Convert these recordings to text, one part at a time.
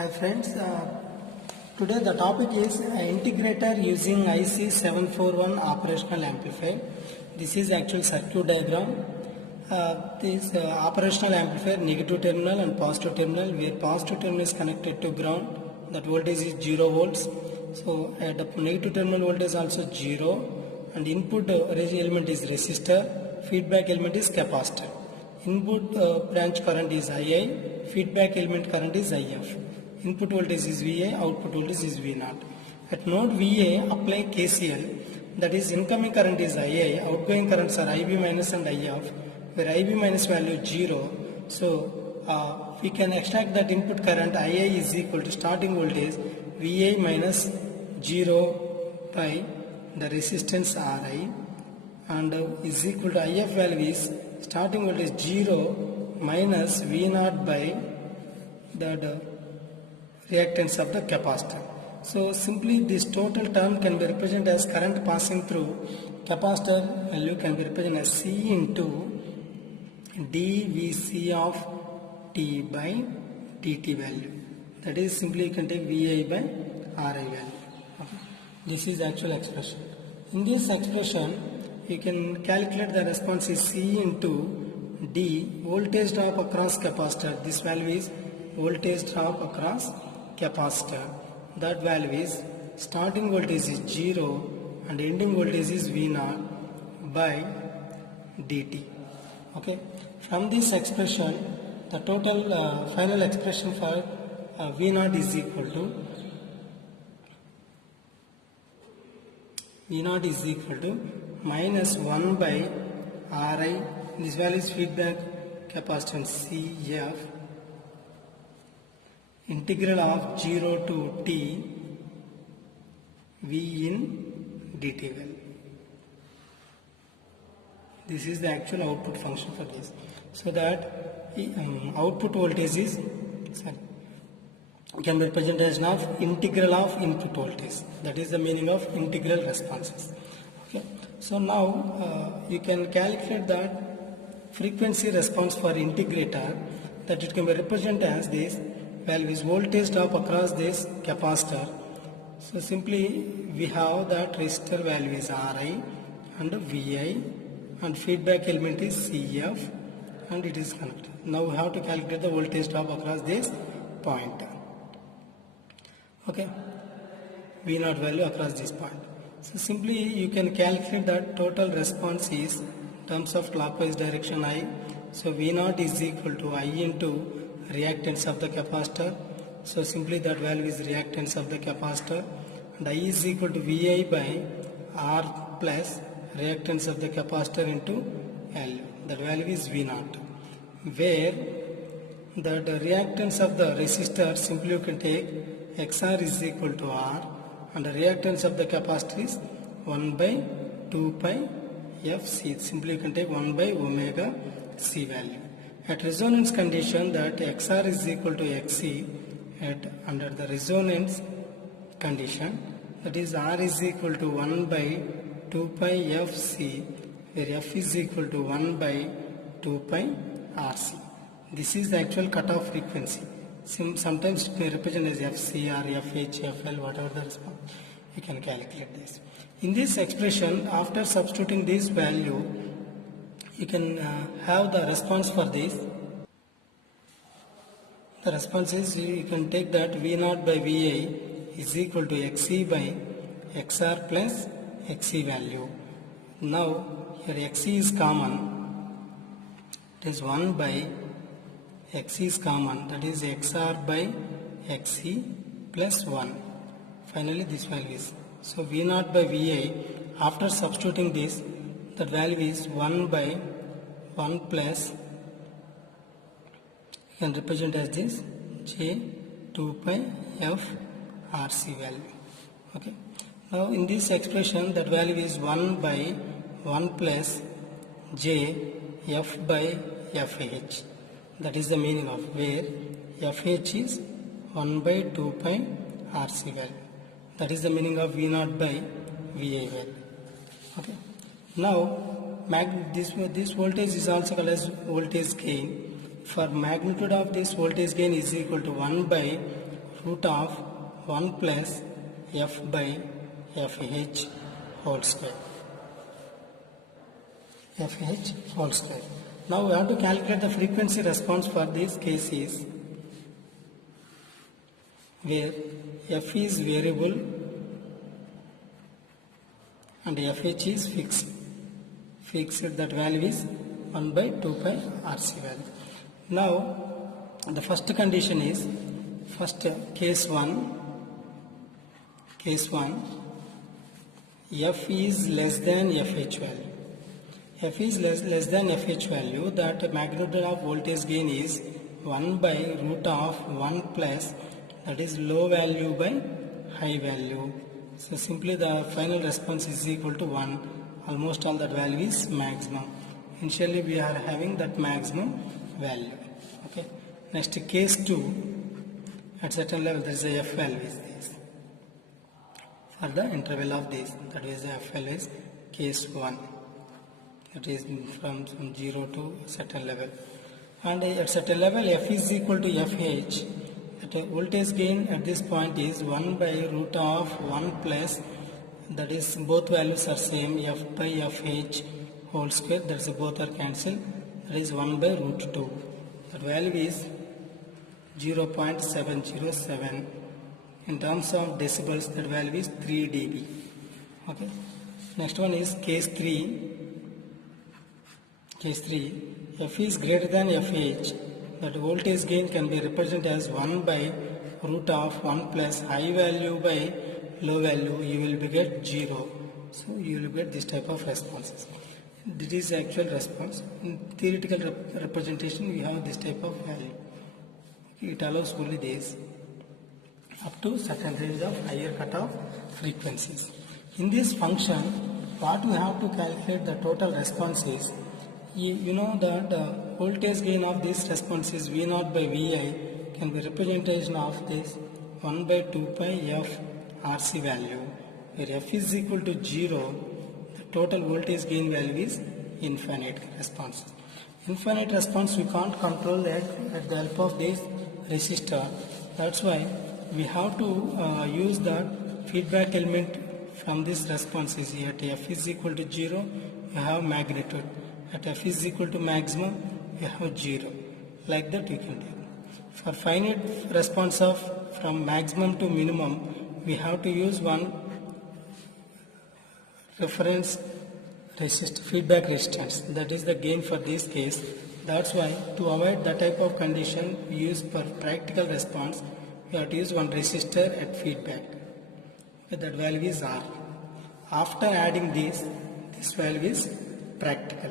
Hi friends, today the topic is integrator using IC741 operational amplifier. This is actual circuit diagram. This operational amplifier negative terminal and positive terminal, where positive terminal is connected to ground, that voltage is 0 volts. So at the negative terminal voltage also 0, and input element is resistor, feedback element is capacitor. Input branch current is II, feedback element current is IF. Input voltage is VA, output voltage is V0. At node VA, apply KCL, that is incoming current is II, outgoing currents are IB minus and IF, where IB minus value is 0. So we can extract that input current II is equal to starting voltage VA minus 0 by the resistance Ri, and is equal to IF value is starting voltage 0 minus V0 by the reactance of the capacitor. So simply this total term can be represented as current passing through capacitor value can be represented as C into dVc of t by dt value. That is simply you can take VI by Ri value. Okay. This is actual expression. In this expression you can calculate the response is C into D voltage drop across capacitor. This value is voltage drop across capacitor. That value is starting voltage is 0 and ending voltage is V0 by dt. Okay. From this expression, the total final expression for V0 is equal to minus 1 by Ri. This value is feedback capacitance CF, integral of 0 to t V in dt value. This is the actual output function for this. So that output voltage is can be represented as of integral of input voltage. That is the meaning of integral responses. Okay. So now you can calculate that frequency response for integrator, that it can be represented as this value is voltage drop across this capacitor. So simply we have that resistor value is Ri and Vi, and feedback element is CF, and it is connected. Now we have to calculate the voltage drop across this point. Okay, V0 value across this point. So simply you can calculate that total response is in terms of clockwise direction I. So V0 is equal to I into reactance of the capacitor. So simply that value is reactance of the capacitor, and I is equal to Vi by R plus reactance of the capacitor into L. That value is V0, where the reactance of the resistor simply you can take XR is equal to R, and the reactance of the capacitor is 1 by 2 pi Fc. Simply you can take 1 by omega C value. At resonance condition, that XR is equal to Xc under the resonance condition, that is R is equal to 1 by 2 pi Fc, where F is equal to 1 by 2 pi Rc. This is the actual cutoff frequency. Sometimes it may represent as FC or FH, FL, whatever the response. You can calculate this. In this expression, after substituting this value, you can have the response for this. The response is you can take that V0 by VA is equal to Xc by XR plus Xc value. Now here Xc is common, it is 1 by Xc is common, that is XR by Xc plus 1. Finally this value is, so V0 by VA, after substituting this, the value is 1 by 1 plus, you can represent as this J 2 pi F Rc value. Okay. Now in this expression, that value is 1 by 1 plus J F by FH. That is the meaning of where FH is 1 by 2 pi Rc value. That is the meaning of V0 by VA value. Okay. Now this voltage is also called as voltage gain. For magnitude of this voltage gain is equal to 1 by root of 1 plus f by fh whole square. fh whole square. Now we have to calculate the frequency response for these cases where f is variable and fh is fixed. Fixed, that value is 1 by 2 pi RC value. Now the first condition is, first case 1, f is less than fh value. F is less than fh value, that magnitude of voltage gain is 1 by root of 1 plus, that is low value by high value. So simply the final response is equal to 1. Almost all that value is maximum. Initially we are having that maximum value. Okay. Next case 2, at certain level there is a f value is this. For the interval of this, that is the f value is case 1. It is from 0 to certain level. And at certain level f is equal to fh. The voltage gain at this point is 1 by root of 1 plus, that is both values are same, f by fh whole square, that is both are cancelled, that is 1 by root 2. That value is 0.707. In terms of decibels, that value is 3 dB. Okay. Next one is case 3. Case 3, f is greater than fh, that voltage gain can be represented as 1 by root of 1 plus high value by low value, you will be get 0. So you will get this type of responses. This is the actual response. In theoretical representation, we have this type of value. Okay, it allows only this up to certain range of higher cutoff frequencies. In this function, what we have to calculate the total response is, you know that voltage gain of this response is V0 by Vi can be representation of this 1 by 2 pi f RC value, where f is equal to 0, the total voltage gain value is infinite response. Infinite response we can't control that at the help of this resistor. That's why we have to use the feedback element from this response is here. At f is equal to 0, you have magnitude. At f is equal to maximum, you have 0. Like that you can do. For finite response of from maximum to minimum, we have to use one reference resistor, feedback resistance. That is the gain for this case. That's why to avoid that type of condition we use for practical response, we have to use one resistor at feedback. Okay, that value is R. After adding this value is practical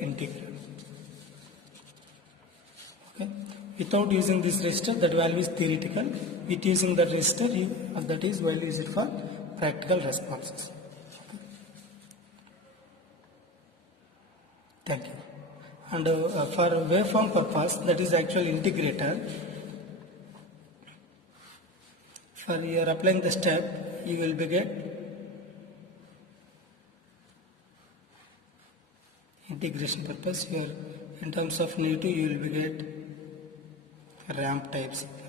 integral. Okay. Without using this resistor, that value is theoretical. With using that resistor, that is value is for practical responses. Okay. Thank you. And for waveform purpose, that is actual integrator. For your applying the step, you will be get integration purpose here. In terms of negative, you will be get ramp type signal.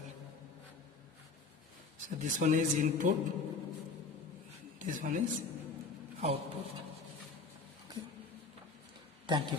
So this one is input, this one is output. Okay. Thank you.